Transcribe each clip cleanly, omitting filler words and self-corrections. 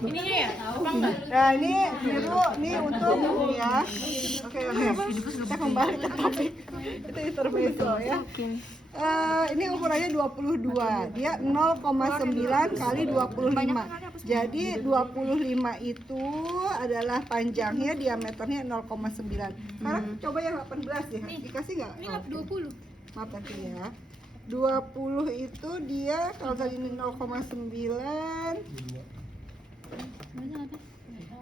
Ininya ya? Apa enggak? Nah ini biru, ini untuk ya. Oke, kita kembali ke topik. Itu intermezzo ya. Ini ukurannya 22, dia 0,9 kali 25. Jadi 25 itu adalah panjangnya, diameternya 0,9. Sekarang coba yang 18 ya, dikasih nggak? Ini 20. Maaf tadi ya. 20 itu dia kalau tadi ini 0,9,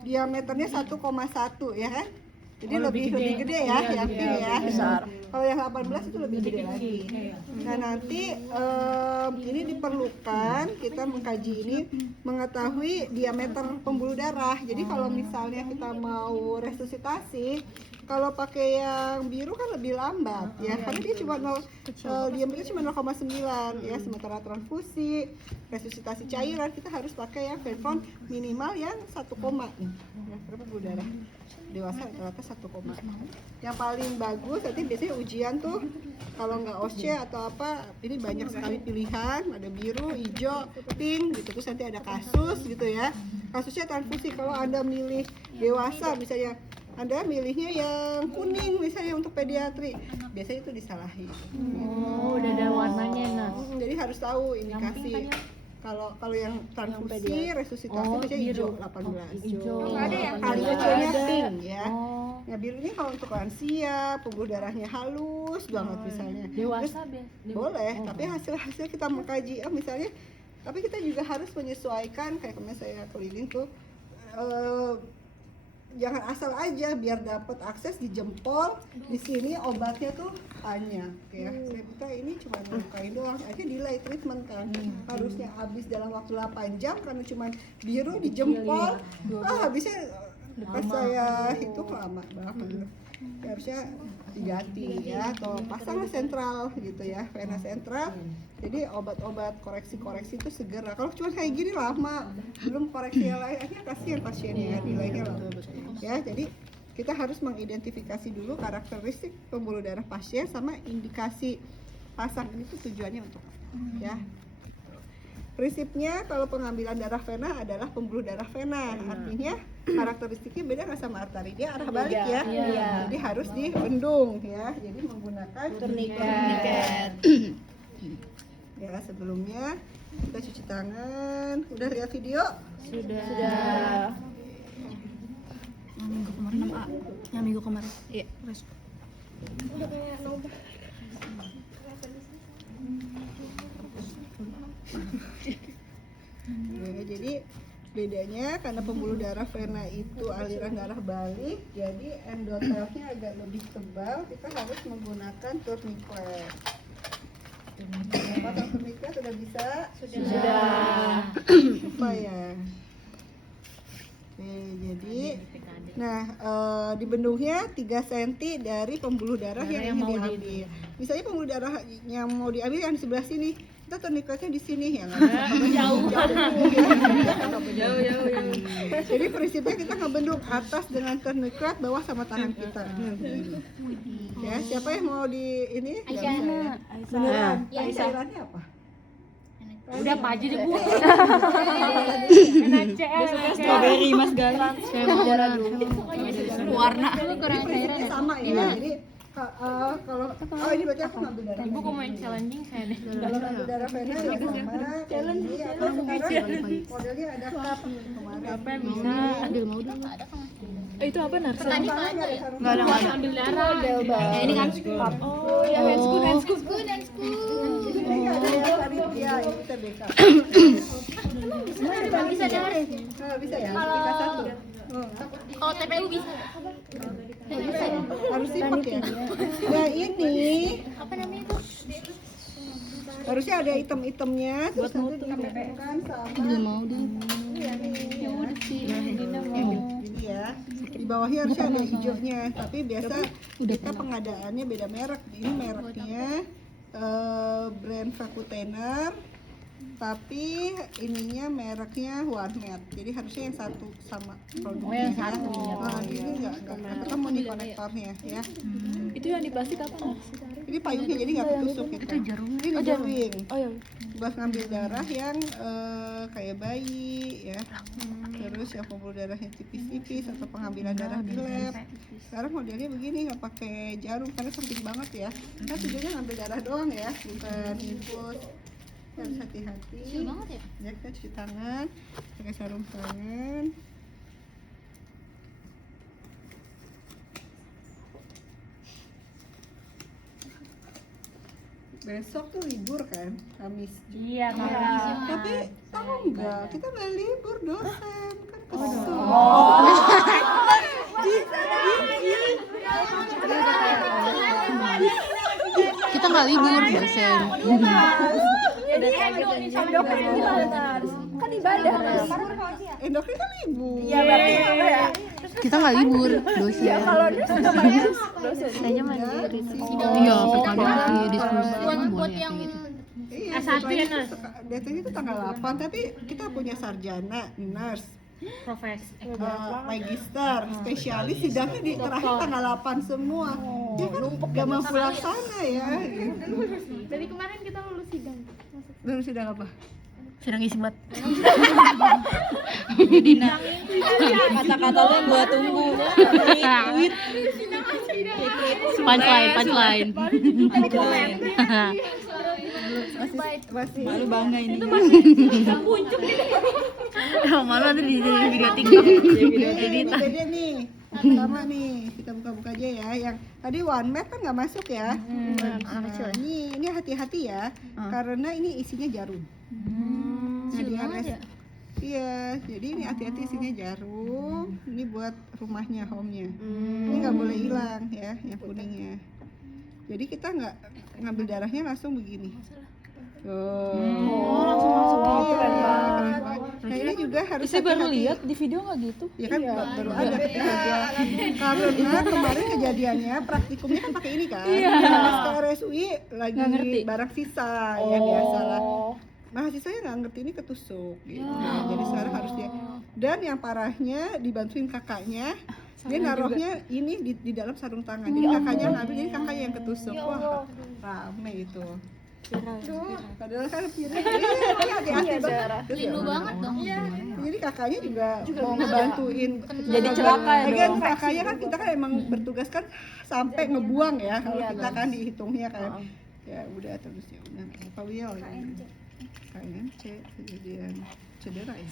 diameternya 1,1 ya kan? Jadi lebih gede ya, yang pink ya. Kalau yang 18 itu lebih gede lagi. Nah nanti ini diperlukan kita mengkaji ini, mengetahui diameter pembuluh darah. Jadi kalau misalnya kita mau resusitasi, kalau pakai yang biru kan lebih lambat ya, karena dia cuma diameternya cuma 0,9 ya. Sementara transfusi, resusitasi cairan kita harus pakai yang Venfone minimal yang 1, nih. Ya, berapa pembuluh darah? Dewasa rata-rata 1, yang paling bagus nanti biasanya ujian tuh kalau nggak OSCE atau apa, ini banyak sekali pilihan, ada biru, hijau, pink gitu, terus nanti ada kasus gitu ya. Kasusnya transfusi, kalau Anda milih dewasa misalnya, Anda milihnya yang kuning misalnya untuk pediatri, biasanya itu disalahin. Oh, udah ada warnanya nah. Jadi harus tahu indikasi. Kalau yang transfusi, resusitasi biasanya hijau 18. Hijau. Nggak ada ya? Hijaunya pink ya. Oh, Ya biru ini kalau untuk lansia, pembuluh darahnya halus banget misalnya. dewasa Boleh, tapi hasil kita mengkaji, misalnya, tapi kita juga harus menyesuaikan, kayak kemarin saya keliling tuh, jangan asal aja biar dapat akses di jempol, di sini obatnya tuh banyak ya. Saya minta ini cuma melukai doang aja, delay treatment kan. Harusnya habis dalam waktu 8 jam karena cuma biru di jempol. Habisnya pas saya itu lama banget. Ya, harusnya diganti ya, atau pasang sentral gitu ya, vena sentral. Jadi obat-obat koreksi-koreksi itu segera. Kalau cuma kayak gini lama, belum koreksi yang lain, akhirnya kasihan pasiennya, nilainya lama. Ya, jadi kita harus mengidentifikasi dulu karakteristik pembuluh darah pasien sama indikasi pasang ini tuh tujuannya untuk apa, ya. Prinsipnya kalau pengambilan darah vena adalah pembuluh darah vena, artinya karakteristiknya beda nggak sama arteri, dia arah balik ya. Jadi harus dibendung ya, jadi menggunakan turniket. Ya, sebelumnya kita cuci tangan. Udah lihat video? Sudah. Yang minggu kemarin. Iya. Ya, jadi bedanya karena pembuluh darah vena itu aliran darah balik, jadi endotelnya agak lebih tebal, kita harus menggunakan tourniquet. Pasang tourniquet sudah bisa? Sudah. Supaya. Oke, jadi nah dibendungnya 3 cm dari pembuluh darah yang ingin diambil. Misalnya pembuluh darah yang mau diambil yang di sebelah sini, kita tourniquetnya di sini ya, jauh. Jadi prinsipnya kita ngebendung atas dengan tourniquet, bawah sama tangan kita. Ya, siapa yang mau di ini? Aisyah. Beneran. Cairannya apa? Udah apa aja deh, Bu. Strawberry Mas Galang. Saya mau darah dulu. Warna. Kurang cairan sama ya. Jadi kalau ini berarti aku ngambil darah. Ibu kok main challenging saya deh. Kalau ngambil darah vena ya sama challenge atau sekarang modelnya ada cup kemarin. Apa bisa ambil mau dulu. Itu apa nar? Enggak ada. Ambil darah. Ini kan Oh, ya hand scoop. Ini kayaknya ada yang tadi ya, ini TBK. bisa darah. Bisa ya, tingkat 1. Kalau TPU bisa. Harus simak ya. Nah ini Apa namanya itu? harusnya ada item-itemnya, terus nanti dihubungkan sama Mau deh. ya udah sih. Ini ya. Di bawahnya harusnya ada hijaunya, tapi biasa kita pengadaannya beda merek. Ini mereknya brand Vacutainer. tapi ininya mereknya warnet, jadi harusnya yang satu sama produknya. yang satu. Nah, ini nggak ketemu nih konektornya ya. Itu yang di plastik apa Nars? Ini payungnya jadi nggak ketusuk gitu. Itu jarum. Ini jarum. Oh ya. Buat ngambil darah yang kayak bayi ya. Terus yang pembuluh darahnya tipis-tipis atau pengambilan darah di lab. Sekarang modelnya begini, nggak pakai jarum karena sempit banget ya. Nah tujuannya ngambil darah doang ya, bukan infus. Harus hati-hati. Kecil banget ya? Ya, kita cuci tangan, pakai sarung tangan. Besok tuh libur kan, Kamis. Iya, Tapi tahu nggak, kita nggak libur, dosen kan kesel. Kita nggak libur dosen. Kan ibadah. Endokrin kan libur. Ya berarti apa ya? Kita nggak libur dosen. Saya mandiri. Iya, PKDI diskusi Buat boleh yang kayak gitu. Iya, S1 ya, itu Nurse? datanya itu tanggal 8, tapi kita punya sarjana, nurse, Profesi. magister, spesialis, sidangnya di terakhir tanggal 8 semua. Ya kan gak mampu laksana ya gitu. Dari kemarin kita lulus sidang. Belum sidang apa? Sedang isbat. Kata-katanya gua tunggu. Punchline. Masih Malu bangga ini. Malu nanti di video TikTok. ini beda nih. Sama nih, kita buka-buka aja ya. Yang tadi one map kan nggak masuk ya. Nah, ini hati-hati ya, karena ini isinya jarum. Nah, di RS iya, jadi ini hati-hati isinya jarum. Ini buat rumahnya, home-nya. Ini nggak boleh hilang ya, yang kuningnya. Jadi kita nggak ngambil darahnya langsung begini. langsung masuk gitu. Iya, Keren banget. keren banget. Nah ini juga harus Saya baru hati-hati. lihat di video nggak gitu. Ya kan baru ada ketika dia karena kemarin kejadiannya praktikumnya kan pakai ini kan. Pas ke RSUI lagi Nggak ngerti. barang sisa ya biasalah. Mahasiswanya nggak ngerti ini ketusuk gitu. Jadi sekarang harus dia, dan yang parahnya dibantuin kakaknya, dia naruhnya ini di dalam sarung tangan. Jadi kakaknya ngambil, jadi kakaknya yang ketusuk. Wah rame itu. Padahal kan piring, hati-hati banget. Lindu banget dong. Jadi kakaknya juga mau ngebantuin. Jadi celaka ya Lagian dong. kakaknya kan kita kan emang bertugas kan sampai ngebuang ya. Kalau kita kan dihitungnya kan. Ya udah terus ya udah. Apa Wil? KNC kejadian cedera ya.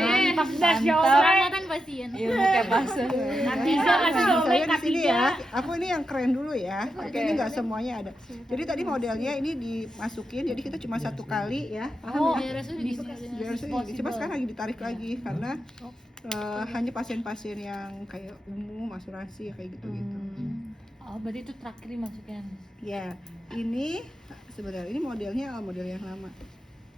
Mantap dah jawaban. Perawatan pasien. Ilmu kayak pasir. Nanti bisa kasih Saya jawaban di sini K3. ya. Aku ini yang keren dulu ya. Oke, ini nggak semuanya ada. Jadi tadi modelnya ini dimasukin. Jadi kita cuma satu kali ya. Paham ya? Biar cuma sekarang lagi ditarik lagi karena hanya pasien-pasien yang kayak umum, asuransi kayak gitu-gitu. Oh, berarti itu terakhir dimasukin. Ya, ini sebenarnya ini modelnya model yang lama.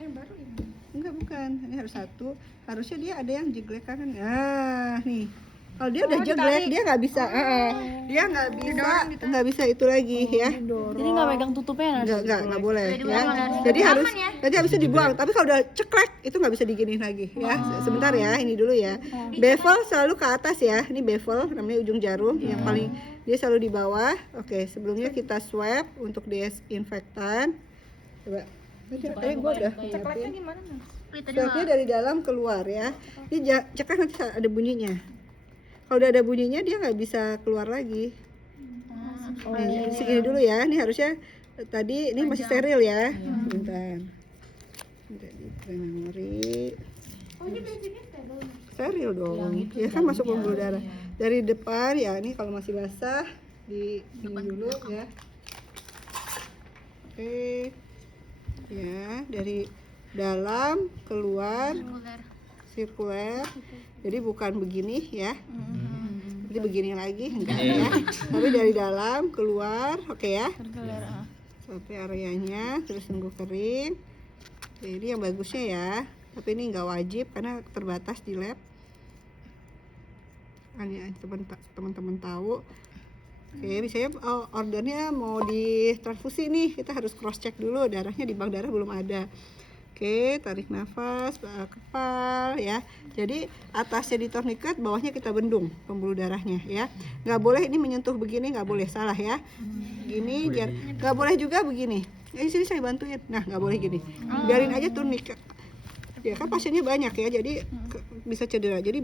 Baru ini. Enggak bukan, ini harus satu. Harusnya dia ada yang jeglek kan. Nah, nih. Kalau dia udah jeglek dia nggak bisa, dia nggak bisa itu lagi ya. Jadi nggak megang tutupnya Nggak boleh ya. Jadi harus nanti habis itu dibuang. Tapi kalau udah ceklek itu nggak bisa diginiin lagi ya. Sebentar ya, ini dulu ya. Bevel selalu ke atas ya. Ini bevel namanya ujung jarum yang paling dia selalu di bawah. Oke, sebelumnya kita swab untuk desinfektan. Coba. Tadi gua udah nyiapin. gimana Mas? Swabnya dari dalam keluar ya. Ini ceklek nanti ada bunyinya. Kalau udah ada bunyinya dia nggak bisa keluar lagi. Nih, segini dulu ya. Ini harusnya tadi ini masih steril ya. Bentar. Jadi memori. Oh ini bensinnya steril dong. Ya kan masuk pembuluh darah. Dari depan ya ini kalau masih basah di ini dulu ya. Oke. Ya dari dalam keluar sirkuler. Jadi bukan begini ya. Jadi begini lagi enggak ya. Tapi dari dalam keluar, oke ya. Sampai areanya terus tunggu kering. Jadi yang bagusnya ya. Tapi ini enggak wajib karena terbatas di lab. Hanya teman-teman tahu. Oke, misalnya ordernya mau ditransfusi nih, kita harus cross check dulu darahnya di bank darah belum ada. Oke, tarik nafas, kepal ya. Jadi atasnya di tourniquet, bawahnya kita bendung pembuluh darahnya ya. Nggak boleh ini menyentuh begini, nggak boleh, salah ya. Gini, nggak boleh juga begini. Sini saya bantuin. Nah, nggak boleh gini. Biarin aja tourniquet. Ya kan pasiennya banyak ya, jadi bisa cedera. Jadi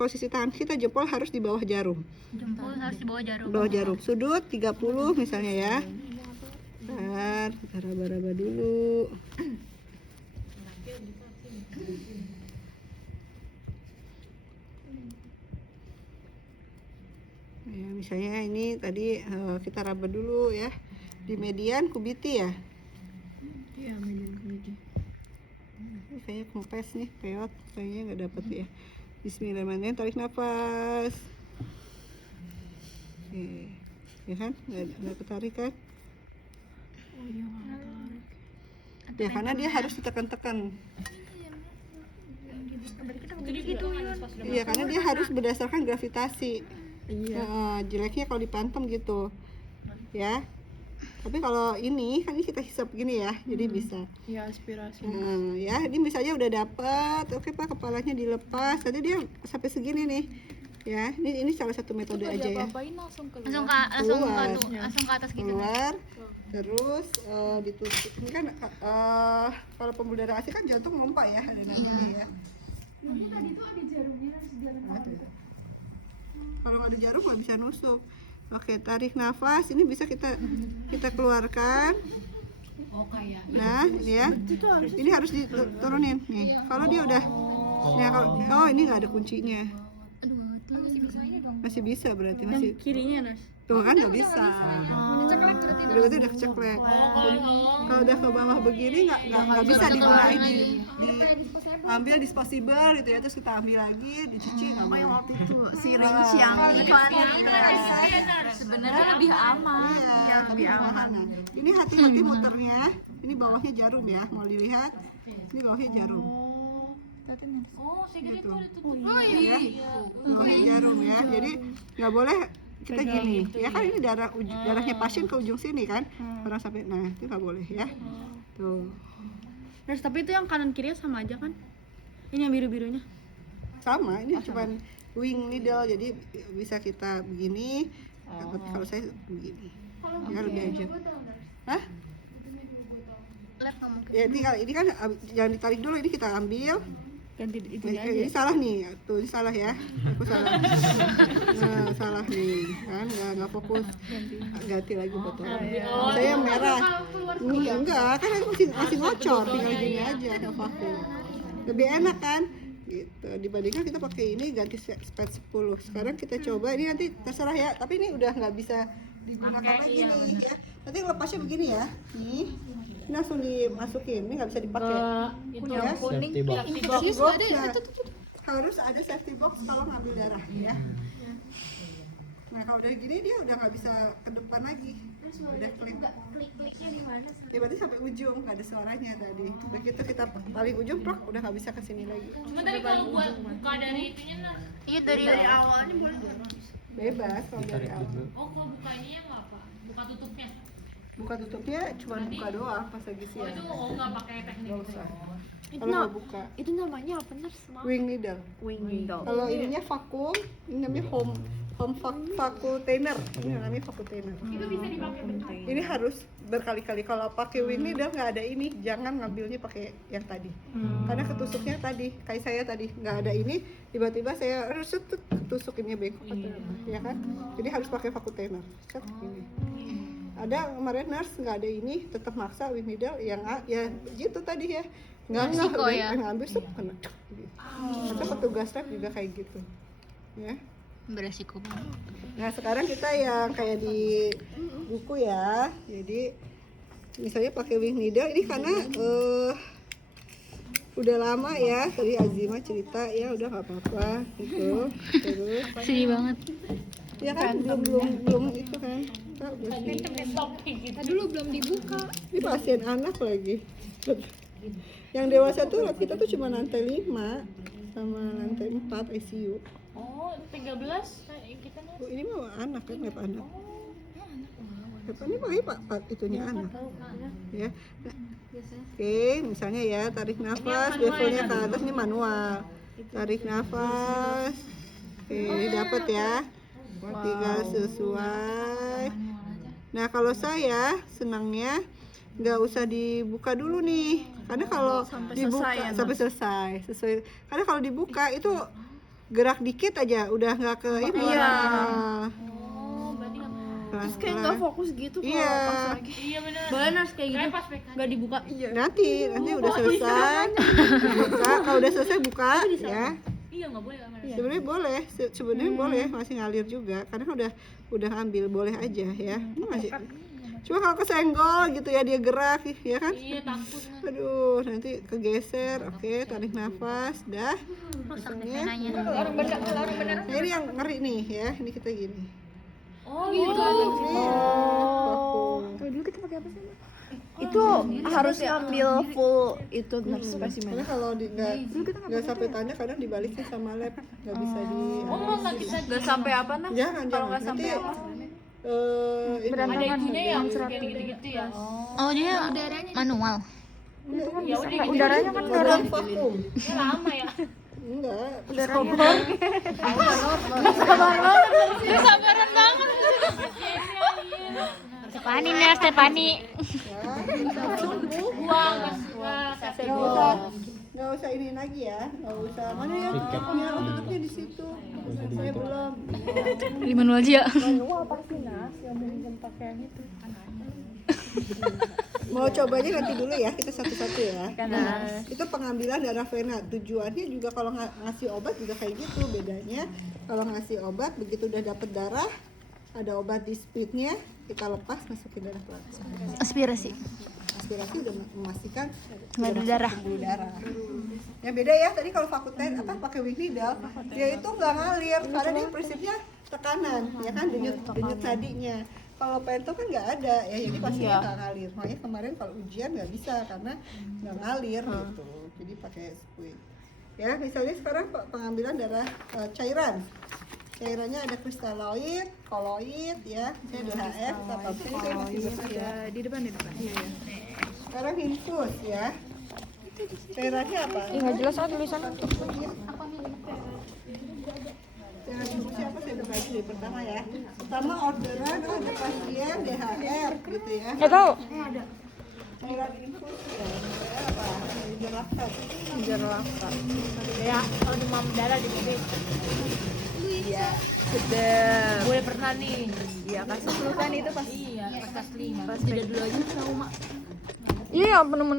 posisi tangan kita jempol harus di bawah jarum. Jempol harus di bawah jarum. Bawah jarum. Sudut 30 misalnya ya. Bentar, kita raba-raba dulu. Ya, misalnya ini tadi kita raba dulu ya. Di median kubiti ya. Iya, median kubiti. Kayaknya kempes nih, peot, kayaknya nggak dapet ya. Bismillahirrahmanirrahim, tarik nafas. Oke, ya kan, nggak ketarik kan? Ya karena dia harus ditekan-tekan. Iya, karena dia harus berdasarkan gravitasi. Jeleknya kalau dipantem gitu, ya. Tapi kalau ini kan ini kita hisap gini ya, jadi bisa. Iya, aspirasi. Ya, ini misalnya udah dapet, oke Pak, kepalanya dilepas, tadi dia sampai segini nih. Ya, ini salah satu metode aja ya. langsung keluar. Langsung ke atas gitu. Keluar, terus ditutup. Ini kan kalau pembuluh darah asli kan jantung ngompa ya, ada nanti ya. Tadi tuh ada jarumnya di dalam Kalau nggak ada jarum nggak bisa nusuk. Oke, tarik nafas. Ini bisa kita keluarkan. Nah, ini ya. Ini harus diturunin nih. Kalau dia udah, ya kalau ini nggak ada kuncinya. Masih bisa berarti masih. Kirinya, Nas. Tuh kan nggak bisa. Berarti udah keceklek. Kalau udah ke bawah begini nggak bisa digunain ambil disposable gitu ya, terus kita ambil lagi dicuci nggak mau. Waktu itu syringe yang Sebenarnya lebih aman. Iya, lebih aman. Nah, ini hati-hati muternya. Ini bawahnya jarum ya, mau dilihat. Ini bawahnya jarum. Oh, saya kira Gitu. itu ada tutup. Ya, bawahnya jarum ya. Jadi nggak boleh kita gini. Ya kan ini darahnya pasien ke ujung sini kan. Orang sampai, nah itu nggak boleh ya. Tuh. Nas, tapi itu yang kanan kirinya sama aja kan? Ini yang biru-birunya. Sama, ini cuman wing needle, jadi bisa kita begini. Tapi kalau saya begini. Ya lebih aja. Hah? Left nggak mungkin. Ya ini kan jangan ditarik dulu, ini kita ambil. Ganti itu Ini salah nih, tuh ini salah ya, aku salah. Nah, salah nih, kan nggak fokus. Ganti lagi botol. Saya merah. Ini enggak, kan aku masih ngocor, tinggal gini aja, nggak vakum. Lebih enak kan? Gitu. Dibandingkan kita pakai ini ganti spet 10. Sekarang kita coba, ini nanti terserah ya, tapi ini udah nggak bisa digunakan lagi nih ya. Nanti lepasnya begini ya, nih. Ini langsung dimasukin, ini nggak bisa dipakai. Ya. Safety box. Safety box, nah, harus ada safety box kalau ngambil darah ya. Nah kalau udah gini dia udah nggak bisa ke depan lagi, udah klik-kliknya di mana? Ya berarti sampai ujung, nggak ada suaranya tadi. Begitu kita paling ujung, plak, udah nggak bisa kesini lagi. Cuma tadi kalau buat buka dari itunya lah. Iya, dari awalnya boleh. Bebas kalau dari Ditarik awal. dulu. Oh, kalau bukanya nggak apa? Buka tutupnya. Buka tutupnya cuma buka doang pas lagi Oh, siang. itu nggak pakai teknik. Nggak usah. Kalau nggak buka. Itu namanya apa, Nas? Wing needle. Kalau ininya vakum, ini namanya home vacuum-tainer. Ini namanya vacuum-tainer. Itu bisa dipakai bentar. Ini harus berkali-kali. Kalau pakai wing needle nggak ada ini, jangan ngambilnya pakai yang tadi. Karena ketusuknya tadi, kayak saya tadi nggak ada ini, tiba-tiba saya ketusuk ini bengkok atau apa, ya kan? Jadi harus pakai vacuum-tainer. Set ini. Ada kemarin nurse nggak ada ini, tetap maksa wing needle yang ya gitu tadi ya. Nggak ngambil sup kena. Atau petugas lab juga kayak gitu. Ya. Beresiko banget. Nah sekarang kita yang kayak di buku ya, jadi misalnya pakai wing needle ini karena udah lama ya, tadi Azima cerita ya udah nggak apa-apa gitu. Terus Sedih banget. ya kan belum itu kan. Dulu belum dibuka. Ini pasien anak lagi. Yang dewasa tuh kita tuh cuma lantai 5 sama lantai 4 ICU. Oh, 13 kita nih. Oh, ini mah anak kan, lab anak. Ini pakai pak itunya anak. Ya. Nah, oke, misalnya ya tarik nafas, bevelnya ke atas, ini manual. Tarik nafas. Oke, dapat ya. Tinggal sesuai. Nah, kalau saya senangnya nggak usah dibuka dulu nih, karena kalau dibuka selesai ya, Mas? sampai selesai sesuai. Karena kalau dibuka itu gerak dikit aja udah nggak ke ini. Iya. Oh, berarti nggak Terus kayak nggak fokus gitu kalau Iya. pas lagi. Iya benar. Banas kayak gitu. Pas PK. Nggak dibuka. Nanti udah selesai buka. Kalau udah selesai buka ya. Iya nggak boleh kamera. Sebenarnya boleh, sebenarnya boleh, masih ngalir juga karena kan udah ambil, boleh aja ya. Ini masih. Cuma kalau kesenggol gitu ya, dia gerak ya kan. Iya takut. Aduh, nanti kegeser. Oke, tarik nafas, dah. Misalnya. Nah, ini yang ngeri nih ya. Ini kita gini. Oh gitu. Oh. Dulu kita pakai apa sih? Itu harus ngambil full itu spesimen. Karena kalau nggak sampai tanda, kadang dibalikin sama lab, nggak bisa di. Oh nggak kita. Gak sampai apa nah? Jangan, Kalau nggak nanti. sampai apa? Ini Ada itunya yang kayak gitu-gitu ya. Oh dia manual. Ya udah gitu. Udaranya kan udara vakum. Ya lama ya. Enggak. Sabaran banget. Stefani nih, Stefani. Buang. Nggak usah ini lagi ya, nggak usah. Mana ya tutupnya? Oh, tutupnya di situ. Saya belum. Di manual aja ya. Mau cobanya nanti dulu ya, kita satu-satu ya. Nah, itu pengambilan darah vena. Tujuannya juga kalau ngasih obat juga kayak gitu. Bedanya kalau ngasih obat begitu udah dapet darah, ada obat di speednya, kita lepas masukin darah ke atas. Aspirasi. Aspirasi udah memastikan Nggak ada darah. pembuluh darah. Yang beda ya, tadi kalau fakultas pakai wing needle, dia itu nggak ngalir karena dia prinsipnya tekanan, ya kan, denyut nadinya. Kalau pento kan nggak ada ya, jadi pasiennya nggak ngalir. Makanya kemarin kalau ujian nggak bisa karena nggak ngalir gitu. Jadi pakai squid. Ya, misalnya sekarang pengambilan darah cairan. Cairannya ada kristaloid, koloid ya, misalnya DHF, apa saya masih bekerja. Di depan. Sekarang infus ya. Cairannya apa? Nggak jelas ah tulisannya. Cairan infusnya apa? Saya udah bagi dari pertama ya. Pertama orderan ada pasien DHR gitu ya. Nggak tahu. Cairan infus ya, apa? Jerlakat. Ya kalau demam darah di bibir. Iya. Sedap. Boleh pernah nih. Iya kasih flu kan itu pas Iya pas kelas 5. pas beda dulu aja trauma. Iya, penemuan